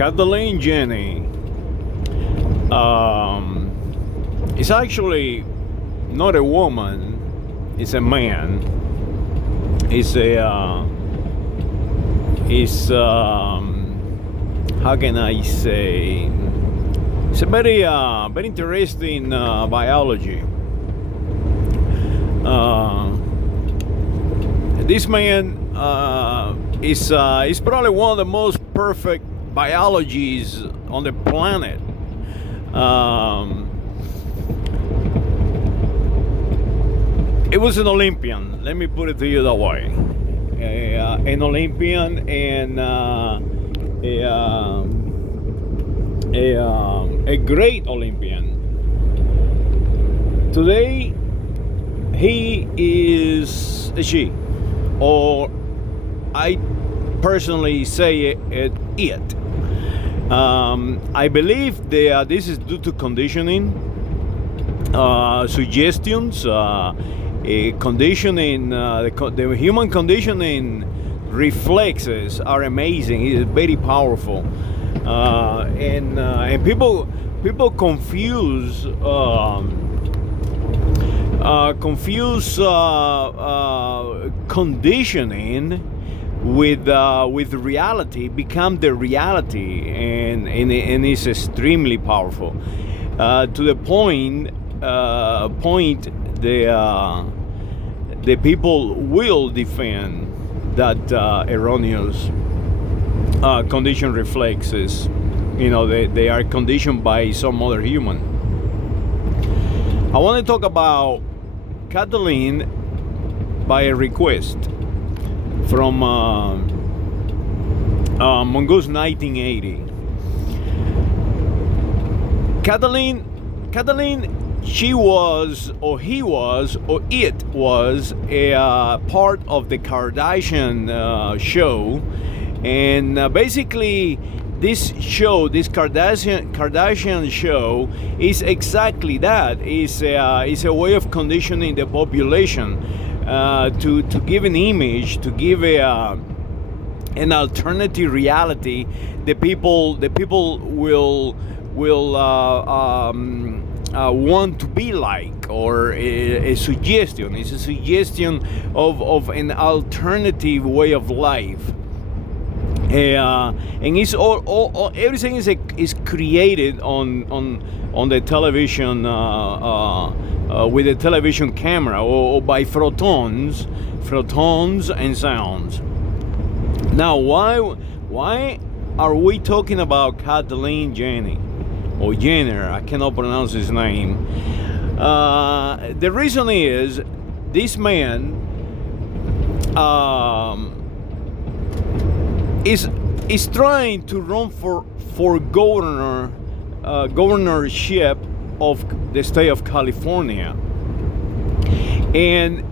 Kathleen Jenny is actually not a woman, it's a man. It's how can I say? It's a very interesting biology. This man is probably one of the most perfect biologies on the planet. It was an Olympian. Let me put it to you that way. An Olympian and a great Olympian. Today, he is a she, or I personally say it. I believe this is due to conditioning, suggestions, conditioning. The human conditioning reflexes are amazing. It is very powerful, and people confuse conditioning with reality, become the reality, and it's extremely powerful, to the point the people will defend that erroneous condition reflexes. They are conditioned by some other human. I want to talk about Kathleen by a request from Mongoose 1980. Kathleen, she was, or he was, or it was a part of the Kardashian show, and basically this Kardashian show is exactly that. It's a way of conditioning the population to give an image, to give an alternative reality. The people will want to be like, or a suggestion. It's a suggestion of an alternative way of life. And it's all everything is created on the television with a television camera, or by photons and sounds. Now, why are we talking about Kathleen Jenny or Jenner? I cannot pronounce his name. The reason is this man is trying to run for governorship of the state of California, and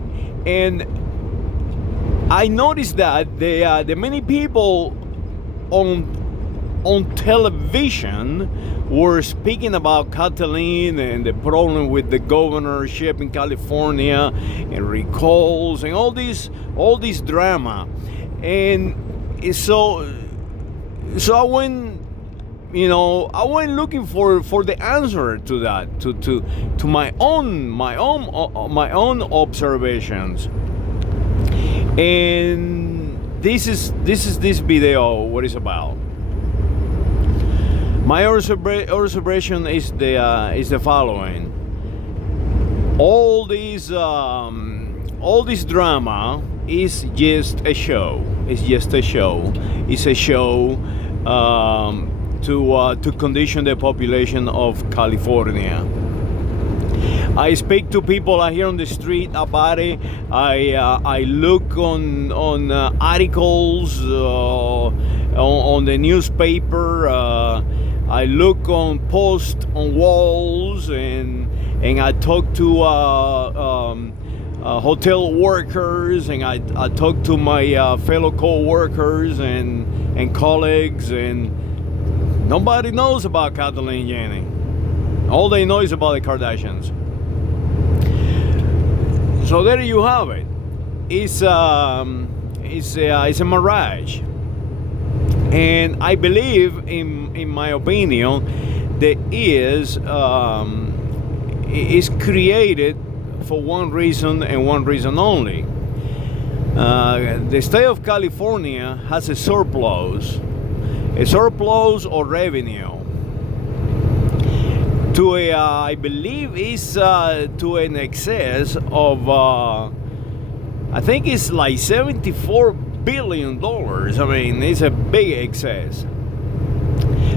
I noticed that the many people on television were speaking about Kathleen and the problem with the governorship in California and recalls and all this drama. And so I went looking for the answer to that, to my own observations. And this is this video what it's about. My observation is the following: all this drama is just a show. It's just a show. It's a show to condition the population of California. I speak to people out here on the street about it. I look on articles on the newspaper. I look on posts on walls, and I talk to hotel workers, and I talk to my fellow co-workers and colleagues, and nobody knows about Kathleen Jenny. All they know is about the Kardashians. So there you have it. It's a mirage. And I believe, in my opinion, that is created for one reason and one reason only. The state of California has a surplus of revenue to I believe is to an excess of I think it's like $74 billion. I mean, it's a big excess.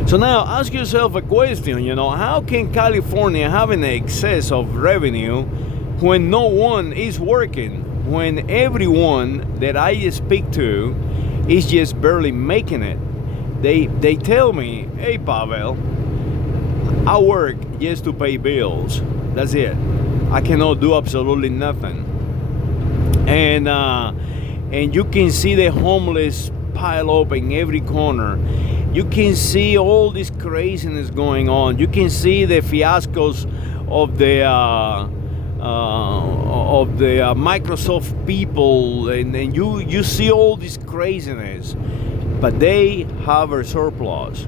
So now ask yourself a question, how can California have an excess of revenue when no one is working, when everyone that I speak to is just barely making it? They tell me, hey Pavel, I work just to pay bills. That's it. I cannot do absolutely nothing. And you can see the homeless pile up in every corner. You can see all this craziness going on. You can see the fiascos of the Microsoft people, and you see all this craziness, but they have a surplus.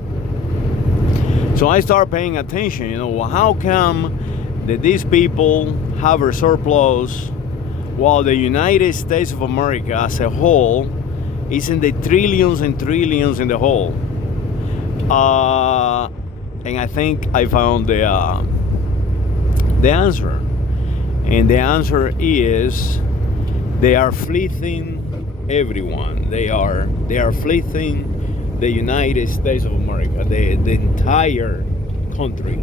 So I start paying attention. How come that these people have a surplus while the United States of America as a whole is in the trillions and trillions in the hole? And I think I found the answer. And the answer is they are fleecing everyone. They are fleecing the United States of America, the entire country.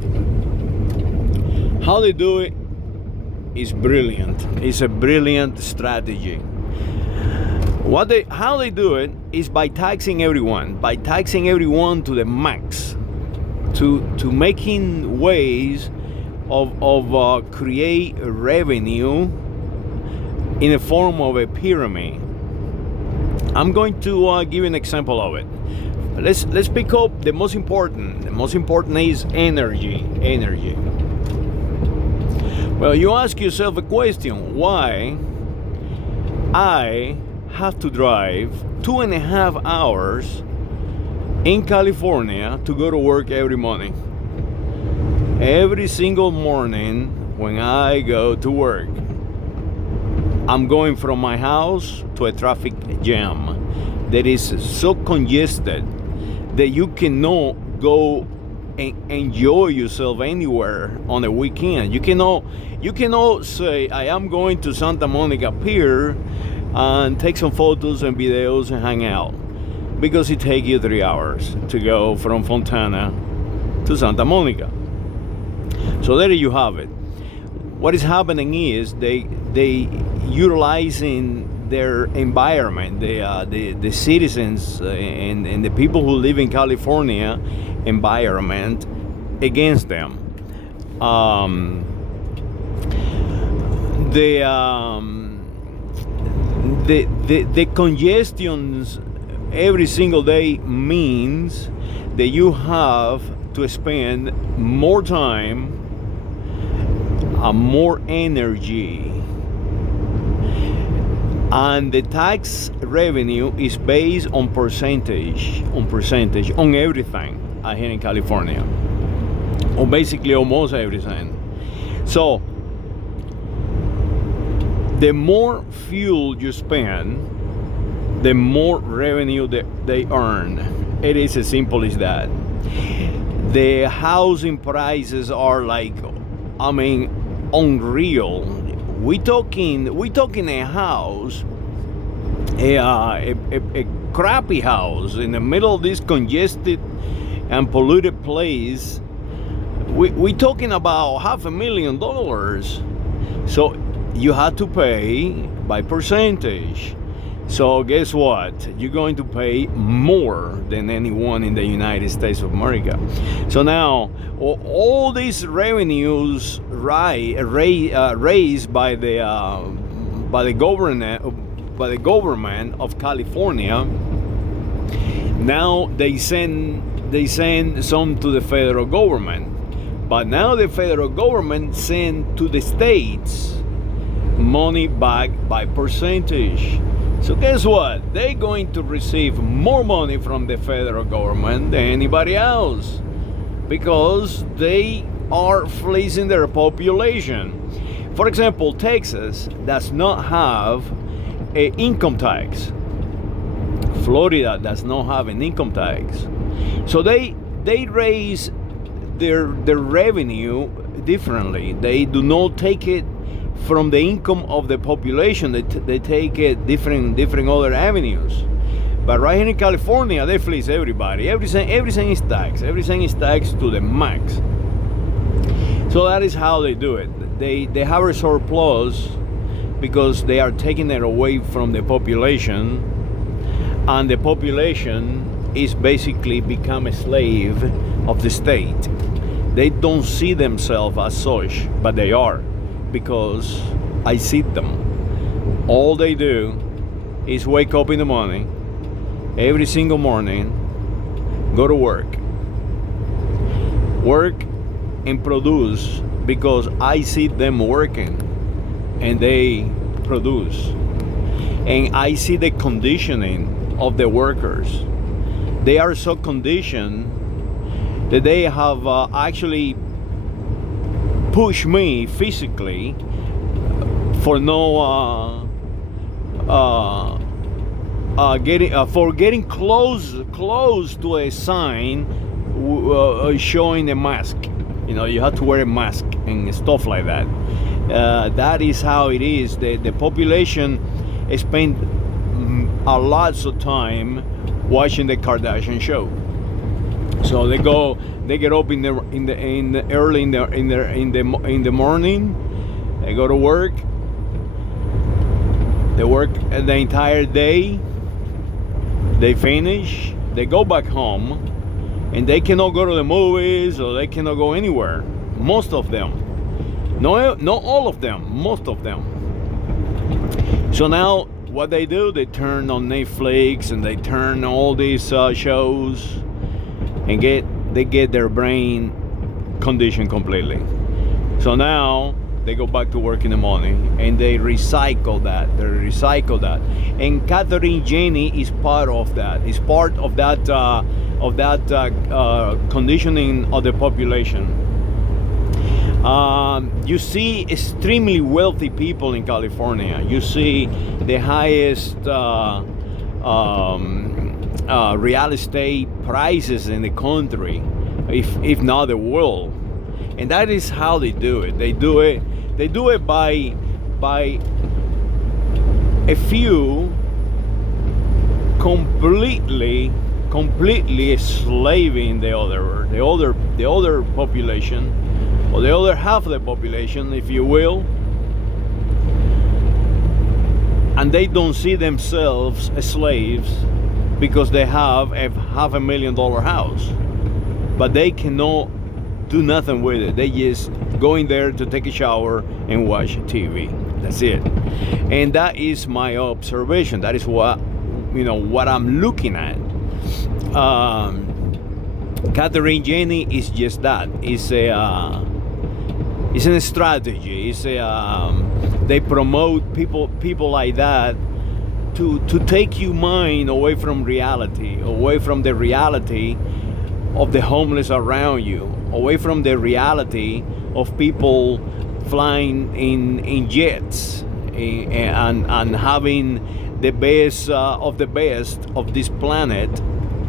How they do it is brilliant. It's a brilliant strategy. How they do it is by taxing everyone to the max, to making ways of create revenue in the form of a pyramid. I'm going to give you an example of it. Let's pick up the most important. The most important is energy. Well, you ask yourself a question: why I have to drive 2.5 hours in California to go to work every morning? Every single morning when I go to work, I'm going from my house to a traffic jam that is so congested that you cannot go and enjoy yourself anywhere on a weekend. You cannot say, I am going to Santa Monica Pier and take some photos and videos and hang out, because it takes you 3 hours to go from Fontana to Santa Monica. So there you have it. What is happening is they utilizing their environment, the citizens and the people who live in California environment against them. The congestions every single day means that you have to spend more time, more energy, and the tax revenue is based on percentage on everything here in California, or basically almost everything. So the more fuel you spend, the more revenue they earn. It is as simple as that. The housing prices are unreal. We talking a house, a crappy house in the middle of this congested and polluted place. We talking about $500,000. So you have to pay by percentage. So guess what? You're going to pay more than anyone in the United States of America. So now all these revenues raised by the government of California, now they send some to the federal government, but now the federal government send to the states money back by percentage. So guess what? They're going to receive more money from the federal government than anybody else because they are fleecing their population. For example, Texas does not have an income tax. Florida does not have an income tax. So they raise their revenue differently. They do not take it from the income of the population. They take it different other avenues. But right here in California, they fleece everybody. Everything is taxed. Everything is taxed to the max. So that is how they do it. They have a surplus because they are taking it away from the population, and the population is basically become a slave of the state. They don't see themselves as such, but they are, because I see them. All they do is wake up in the morning, every single morning, go to work and produce, because I see them working and they produce. And I see the conditioning of the workers. They are so conditioned that they have actually pushed me physically for getting close to a sign showing a mask. You know, you have to wear a mask and stuff like that. That is how it is. The population spend a lot of time watching the Kardashian Show. So they get up in the morning. They go to work. They work the entire day. They finish. They go back home, and they cannot go to the movies, or they cannot go anywhere. Most of them. Not all of them. Most of them. So now what they do, they turn on Netflix and they turn all these shows, and they get their brain conditioned completely. So now they go back to work in the morning and they recycle that. And Catherine Jenny is part of that. Is part of that conditioning of the population. You see extremely wealthy people in California. You see the highest real estate prices in the country, if not the world. And that is how they do it. They do it by a few completely enslaving the other population, or the other half of the population, if you will. And they don't see themselves as slaves because they have a $500,000 house, but they cannot do nothing with it. They just go in there to take a shower and watch TV. That's it. And that is my observation. That is what I'm looking at. Catherine Jenny is just that. It's a strategy. They promote people like that to take your mind away from reality, away from the reality of the homeless around you, away from the reality of people flying in jets and having the best of the best of this planet,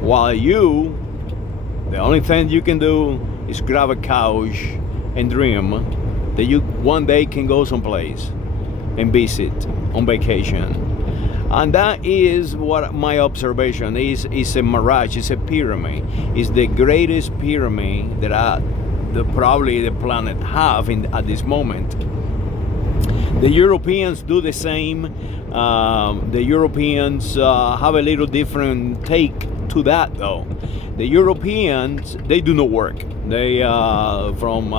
while the only thing you can do is grab a couch and dream that you one day can go someplace and visit on vacation. And that is what my observation is. It's a mirage. It's a pyramid. It's the greatest pyramid that probably the planet have at this moment. The Europeans do the same. The Europeans have a little different take to that, though. The Europeans, they do not work. They from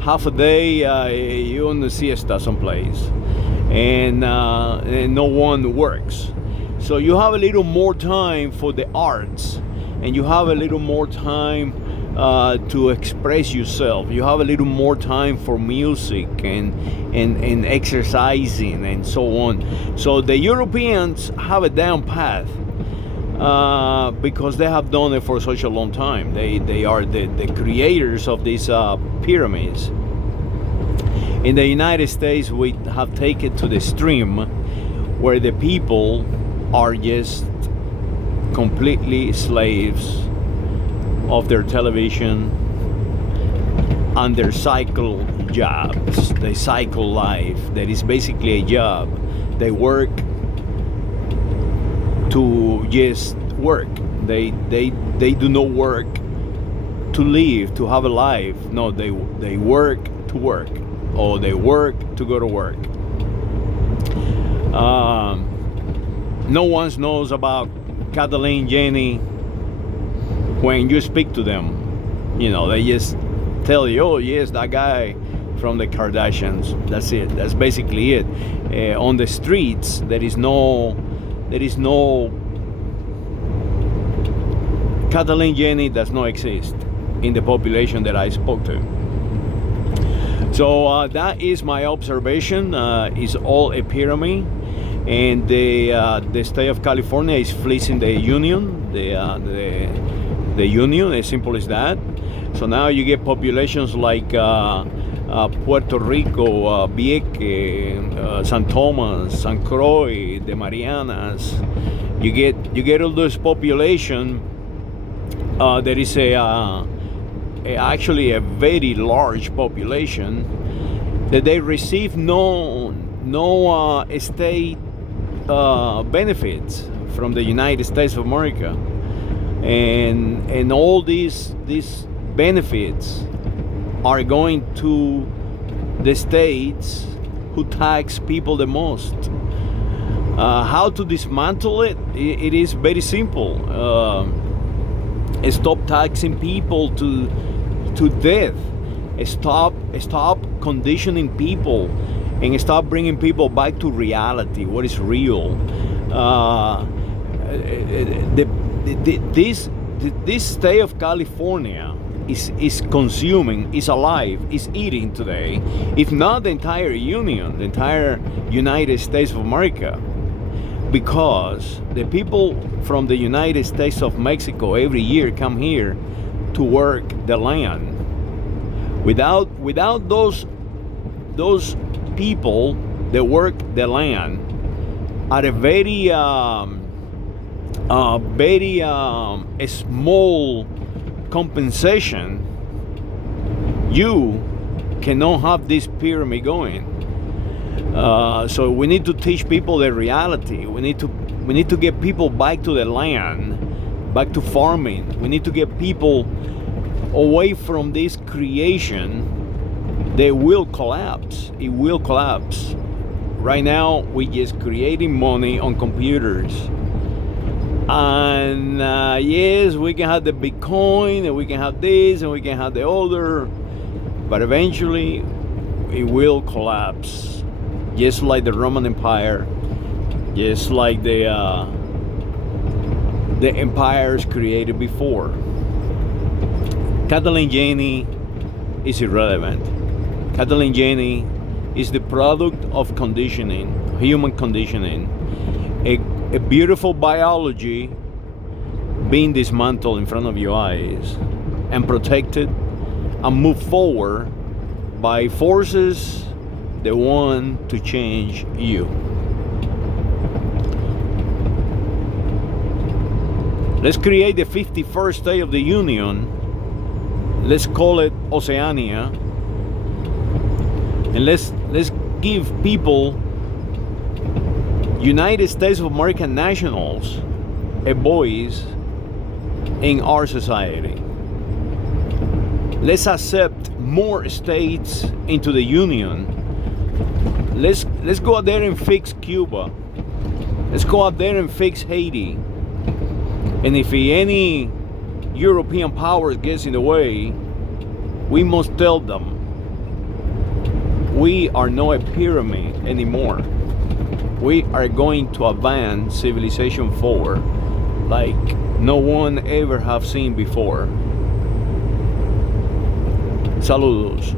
half a day you on the siesta someplace. And no one works. So you have a little more time for the arts, and you have a little more time to express yourself. You have a little more time for music and exercising and so on. So the Europeans have a down path because they have done it for such a long time. They are the creators of these pyramids. In the United States, we have taken to the extreme where the people are just completely slaves of their television and their cycle jobs. They cycle life. That is basically a job. They work to just work. They do not work to live, to have a life. No, they work to work, or they work to go to work. No one knows about Caitlyn, Jenny. When you speak to them, they just tell you, oh yes, that guy from the Kardashians. That's it. That's basically it. On the streets, there is no Caitlyn, Jenny does not exist in the population that I spoke to. So that is my observation. It's all a pyramid, and the state of California is fleecing the union. The union, as simple as that. So now you get populations like Puerto Rico, Vieques, San Thomas, San Croix, the Marianas. You get all this population. There is actually a very large population that they receive no state benefits from the United States of America, and all these benefits are going to the states who tax people the most. How to dismantle it? It is very simple. Stop taxing people to death. Stop conditioning people, and stop bringing people back to reality. What is real? This state of California is consuming, is alive, is eating today, if not the entire union, the entire United States of America. Because the people from the United States of Mexico every year come here to work the land. Without those people that work the land at a very small compensation, you cannot have this pyramid going. So we need to teach people the reality. We need to get people back to the land, back to farming. We need to get people away from this creation. They will collapse. It will collapse. Right now, we're just creating money on computers. And yes, we can have the Bitcoin, and we can have this, and we can have the other, but eventually it will collapse. Just like the Roman Empire, just like the empires created before. Caitlyn Jenny is irrelevant. Caitlyn Jenny is the product of conditioning, human conditioning. A beautiful biology being dismantled in front of your eyes and protected and moved forward by forces that want to change you. Let's create the 51st state of the Union. Let's call it Oceania, and let's give people, United States of America nationals, a voice in our society. Let's accept more states into the Union. Let's go out there and fix Cuba. Let's go out there and fix Haiti. And if any European power gets in the way, we must tell them we are not a pyramid anymore. We are going to advance civilization forward like no one ever have seen before. Saludos.